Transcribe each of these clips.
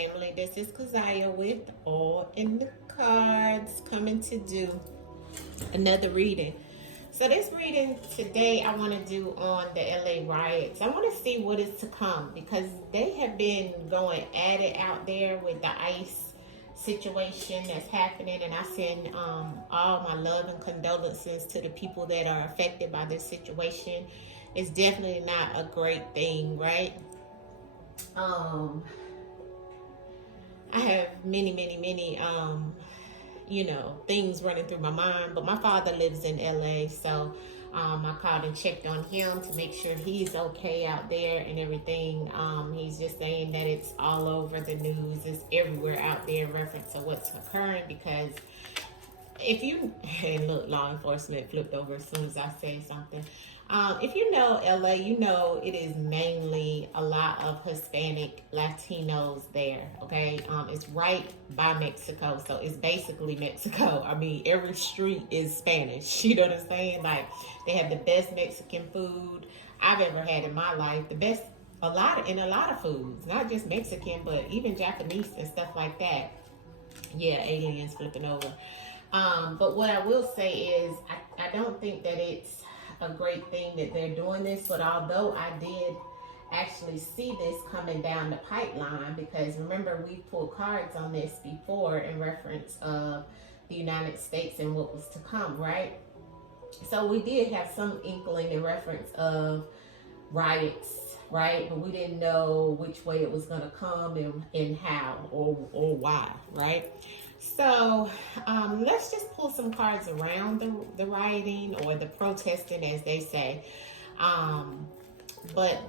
family. This is Kazaya with All in the Cards, coming to do another reading. So this reading today I want to do on the LA riots. I want to see what is to come, because they have been going at it out there with the ICE situation that's happening, and I send all my love and condolences to the people that are affected by this situation. It's definitely not a great thing, right? I have many things running through my mind, but my father lives in LA, so I called and checked on him to make sure he's okay out there and everything. He's just saying that it's all over the news, it's everywhere out there in reference to what's occurring, because if you, and look, law enforcement flipped over as soon as I say something. If you know LA, you know it is mainly a lot of Hispanic Latinos there, okay? It's right by Mexico, so it's basically Mexico. I mean, every street is Spanish, you know what I'm saying? Like, they have the best Mexican food I've ever had in my life. The best, a lot of foods, not just Mexican, but even Japanese and stuff like that. Yeah, aliens flipping over. But what I will say is, I don't think that it's a great thing that they're doing this, but although I did actually see this coming down the pipeline, because remember, we pulled cards on this before in reference of the United States and what was to come, right? So we did have some inkling in reference of riots, right? But we didn't know which way it was going to come and how or why, right? So let's just pull some cards around the rioting or the protesting, as they say. But,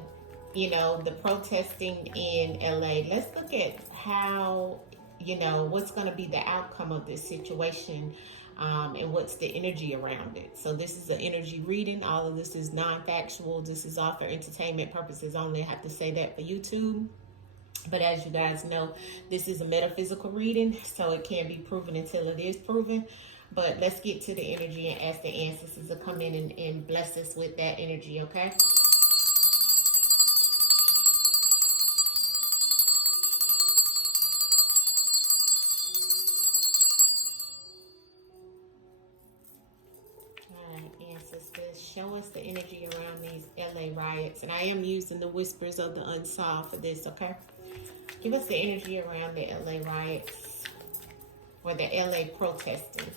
you know, the protesting in LA, let's look at how, you know, what's going to be the outcome of this situation, and what's the energy around it. So this is an energy reading. All of this is non-factual. This is all for entertainment purposes only. I have to say that for YouTube. But as you guys know, this is a metaphysical reading, so it can't be proven until it is proven. But let's get to the energy and ask the ancestors to come in and bless us with that energy, okay? All right, ancestors, show us the energy around these LA riots. And I am using the whispers of the unsolved for this, okay? Give us the energy around the LA riots or the LA protesting.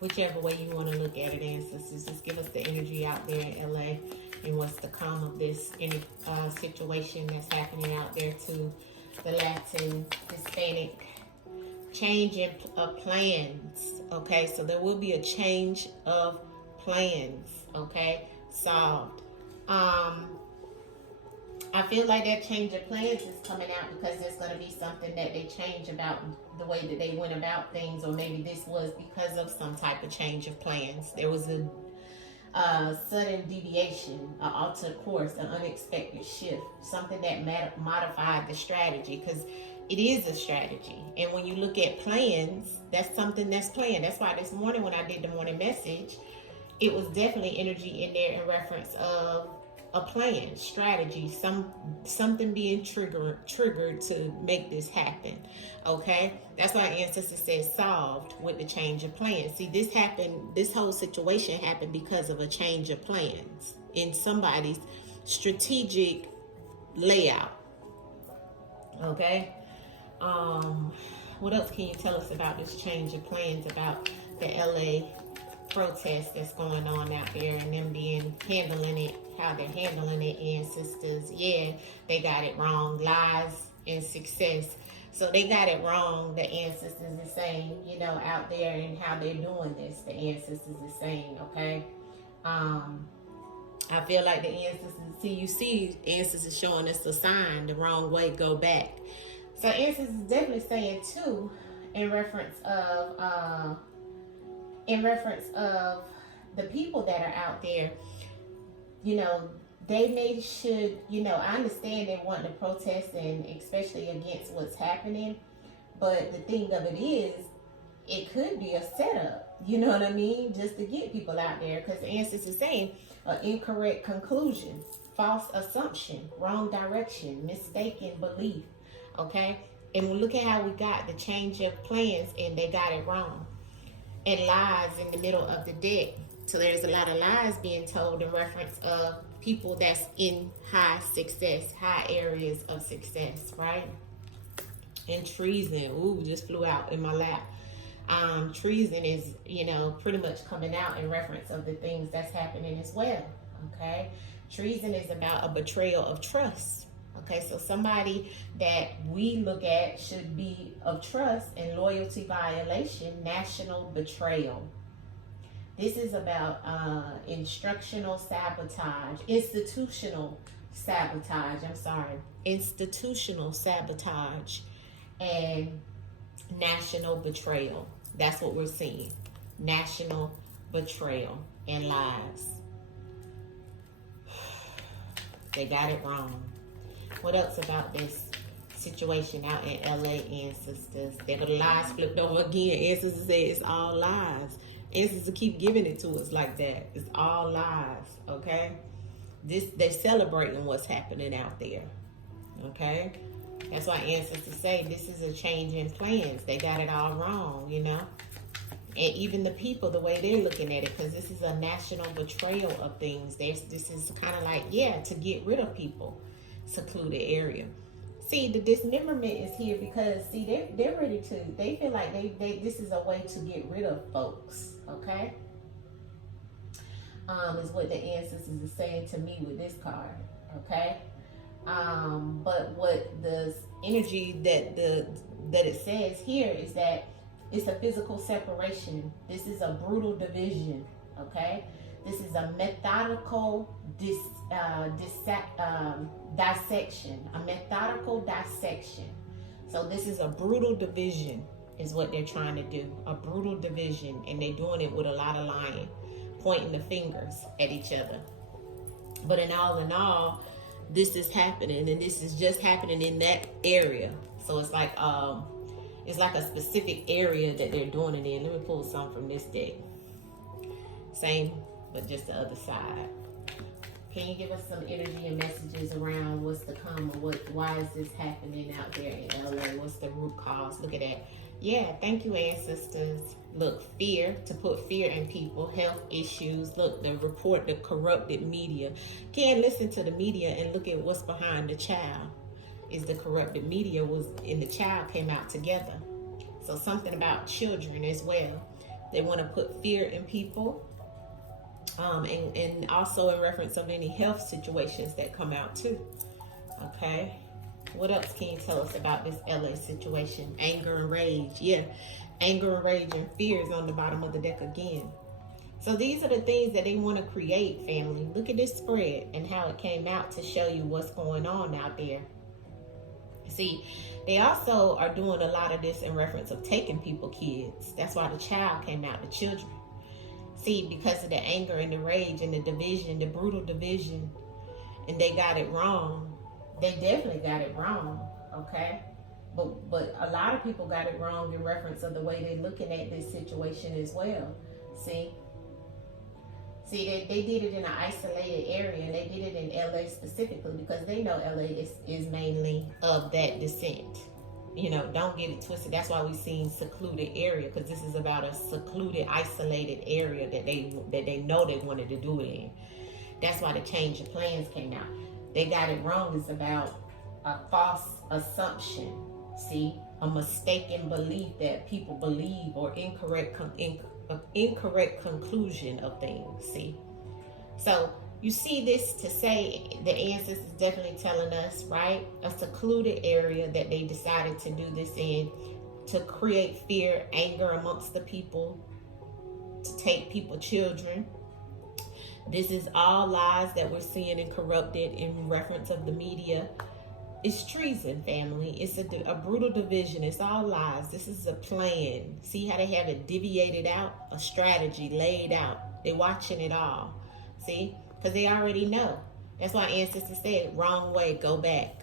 Whichever way you want to look at it, ancestors. Just give us the energy out there in LA and what's to come of this situation that's happening out there to the Latin, Hispanic. Change of plans, okay? So there will be a change of plans, okay? Solved. I feel like that change of plans is coming out because there's going to be something that they change about the way that they went about things, or maybe this was because of some type of change of plans. There was a sudden deviation, an altered course, an unexpected shift, something that modified the strategy, because it is a strategy. And when you look at plans, that's something that's planned. That's why this morning when I did the morning message, it was definitely energy in there in reference of a plan, strategy, something being triggered to make this happen, okay? That's why ancestor says solved with the change of plans. See, this whole situation happened because of a change of plans in somebody's strategic layout, okay? What else can you tell us about this change of plans, about the LA protest that's going on out there and them handling it, how they're handling it, ancestors? Yeah, they got it wrong. Lies and success. So they got it wrong, the ancestors is saying, you know, out there, and how they're doing this, the ancestors is saying, okay? I feel like the ancestors, you see ancestors showing us a sign, the wrong way, go back. So ancestors is definitely saying too, in reference of the people that are out there, you know, they should, you know, I understand they want to protest, and especially against what's happening, but the thing of it is, it could be a setup, you know what I mean, just to get people out there, because the ancestors is saying incorrect conclusions, false assumption, wrong direction, mistaken belief, okay? And look at how we got the change of plans, and they got it wrong. And lies in the middle of the deck. So there's a lot of lies being told in reference of people that's in high success, high areas of success, right? And treason, ooh, just flew out in my lap. Treason is, you know, pretty much coming out in reference of the things that's happening as well, okay? Treason is about a betrayal of trust. Okay, so somebody that we look at should be of trust and loyalty violation, national betrayal. This is about institutional sabotage, and national betrayal. That's what we're seeing. National betrayal and lies. They got it wrong. What else about this situation out in LA, ancestors? They're the lies flipped over again. Ancestors say it's all lies. Ancestors keep giving it to us like that. It's all lies, okay? They're celebrating what's happening out there, okay? That's why ancestors say this is a change in plans. They got it all wrong, you know? And even the people, the way they're looking at it, because this is a national betrayal of things. This is kind of like, yeah, to get rid of people. Secluded area. See, the dismemberment is here because, see, they're ready to, they feel like this is a way to get rid of folks, okay? Is what the ancestors are saying to me with this card, okay? But what the energy that it says here is that it's a physical separation. This is a brutal division, okay? This is a methodical dissection, a methodical dissection. So this is a brutal division is what they're trying to do, a brutal division, and they're doing it with a lot of lying, pointing the fingers at each other. But in all, this is happening, and this is just happening in that area. So it's like a specific area that they're doing it in. Let me pull some from this deck. Same, but just the other side. Can you give us some energy and messages around what's to come, or why is this happening out there in LA? What's the root cause? Look at that. Yeah, thank you, ancestors. Look, fear, to put fear in people, health issues. Look, the report, the corrupted media. Can't listen to the media and look at what's behind the child. Is the corrupted media and the child came out together. So something about children as well. They want to put fear in people. And also in reference of any health situations that come out too. Okay. What else can you tell us about this LA situation? Anger and rage. Yeah. Anger and rage and fear is on the bottom of the deck again. So these are the things that they want to create, family. Look at this spread and how it came out to show you what's going on out there. See, they also are doing a lot of this in reference of taking people kids. That's why the child came out, the children. See, because of the anger and the rage and the division, the brutal division, and they got it wrong. They definitely got it wrong, okay? But a lot of people got it wrong in reference of the way they're looking at this situation as well. See, they did it in an isolated area, and they did it in LA specifically because they know LA is mainly of that descent. You know, don't get it twisted. That's why we've seen secluded area, because this is about a secluded, isolated area that they know they wanted to do it in. That's why the change of plans came out. They got it wrong. It's about a false assumption. See, a mistaken belief that people believe, or incorrect conclusion of things. See, so you see this to say the ancestors definitely telling us, right? A secluded area that they decided to do this in to create fear, anger amongst the people, to take people, children. This is all lies that we're seeing and corrupted in reference of the media. It's treason, family. It's a brutal division. It's all lies. This is a plan. See how they have it deviated out? A strategy laid out. They're watching it all. See? Because they already know. That's why ancestors said, wrong way, go back,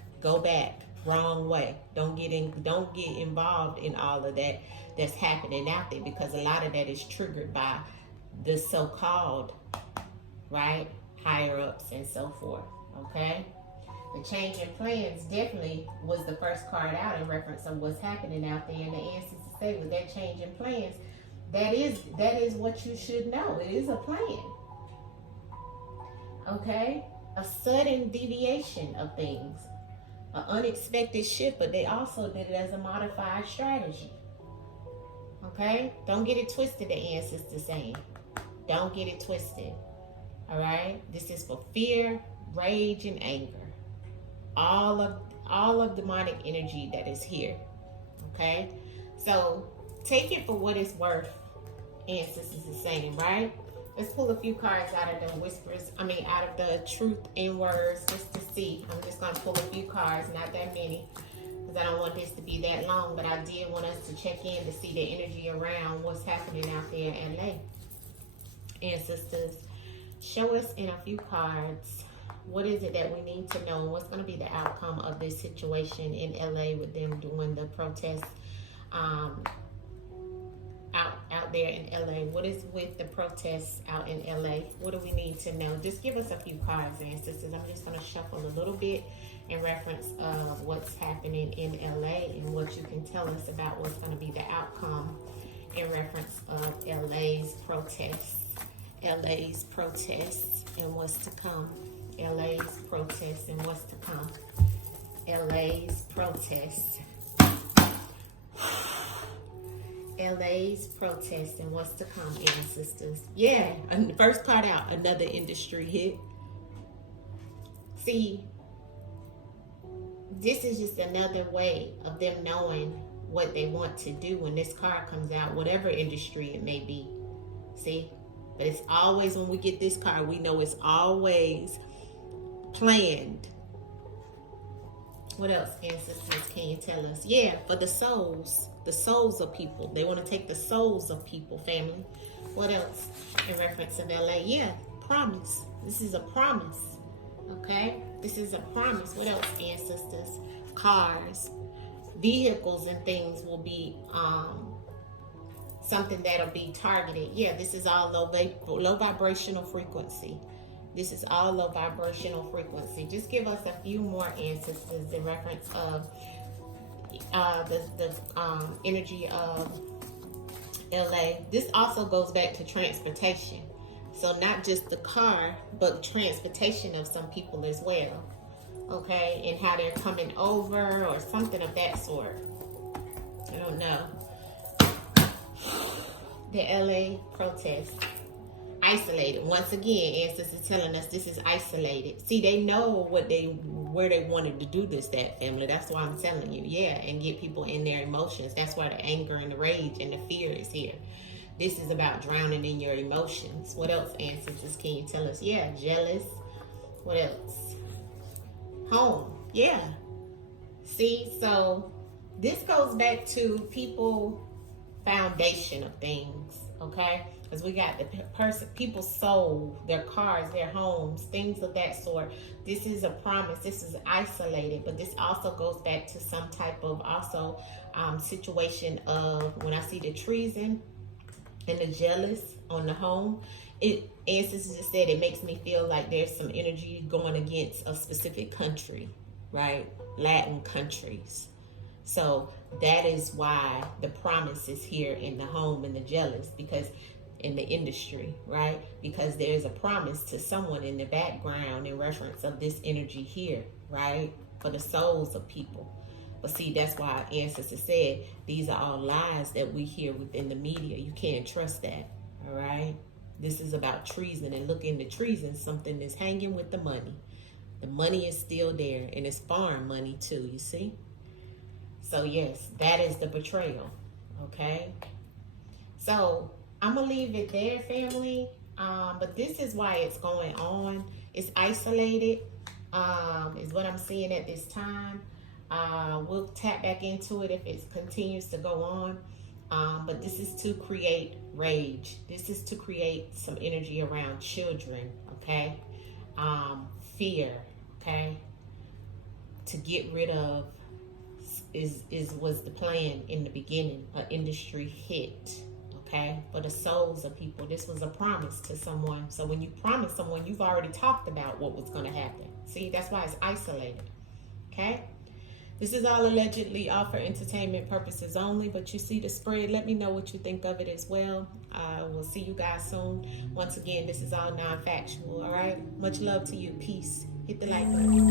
wrong way. Don't get involved in all of that that's happening out there, because a lot of that is triggered by the so-called, right, higher ups and so forth. Okay? The change in plans definitely was the first card out in reference of what's happening out there. And the ancestors say with that change in plans, that is what you should know. It is a plan. Okay? A sudden deviation of things. An unexpected shift, but they also did it as a modified strategy. Okay? Don't get it twisted, the ancestors saying. Don't get it twisted. Alright? This is for fear, rage, and anger. All of demonic energy that is here. Okay? So take it for what it's worth, ancestors is saying, right? Let's pull a few cards out of the whispers, out of the truth in words, just to see. I'm just going to pull a few cards, not that many, because I don't want this to be that long, but I did want us to check in to see the energy around what's happening out there in LA. Ancestors, show us in a few cards, what is it that we need to know? What's going to be the outcome of this situation in LA with them doing the protests out there in LA? What is with the protests out in LA? What do we need to know? Just give us a few cards, ancestors. I'm just going to shuffle a little bit in reference of what's happening in LA and what you can tell us about what's going to be the outcome in reference of LA's protests. LA's protests and what's to come. LA's protests and what's to come. LA's protests. LA's protests and what's to come, ancestors. Yeah, and the first part out, another industry hit. See, this is just another way of them knowing what they want to do when this card comes out, whatever industry it may be. See? But it's always, when we get this card, we know it's always planned. What else, ancestors, can you tell us? Yeah, for the souls of people. They want to take the souls of people, family. What else in reference to LA? Yeah, promise. This is a promise. Okay? This is a promise. What else, ancestors? Cars, vehicles, and things will be something that'll be targeted. Yeah, this is all low vibrational frequency. This is all low vibrational frequency. Just give us a few more ancestors in reference of the energy of LA. This also goes back to transportation. So not just the car, but transportation of some people as well. Okay, and how they're coming over or something of that sort. I don't know. The LA protest. Isolated. Once again, ancestors telling us this is isolated. See, they know where they wanted to do this, that family. That's why I'm telling you. Yeah, and get people in their emotions. That's why the anger and the rage and the fear is here. This is about drowning in your emotions. What else, ancestors, can you tell us? Yeah, jealous. What else? Home. Yeah. See, so this goes back to people foundation of things, okay? Because we got the people's soul, their cars, their homes, things of that sort. This is a promise. This is isolated, but this also goes back to some type of also situation of, when I see the treason and the jealous on the home, ancestors just said it makes me feel like there's some energy going against a specific country, right? Latin countries. So that is why the promise is here in the home and the jealous, because in the industry, right? Because there's a promise to someone in the background in reference of this energy here, right? For the souls of people. But see, that's why our ancestors said these are all lies that we hear within the media. You can't trust that, all right? This is about treason, and look into treason, something is hanging with the money. The money is still there, and it's foreign money too, you see? So yes, that is the betrayal, okay? So I'm going to leave it there, family. But this is why it's going on. It's isolated, is what I'm seeing at this time. We'll tap back into it if it continues to go on. But this is to create rage. This is to create some energy around children, okay? Fear, okay? To get rid of was the plan in the beginning, an industry hit. Okay, for the souls of people, this was a promise to someone. So when you promise someone, you've already talked about what was going to happen. See, that's why it's isolated. Okay? This is all allegedly all for entertainment purposes only, but you see the spread. Let me know what you think of it as well. We'll see you guys soon. Once again, this is all non-factual, all right? Much love to you. Peace. Hit the like button.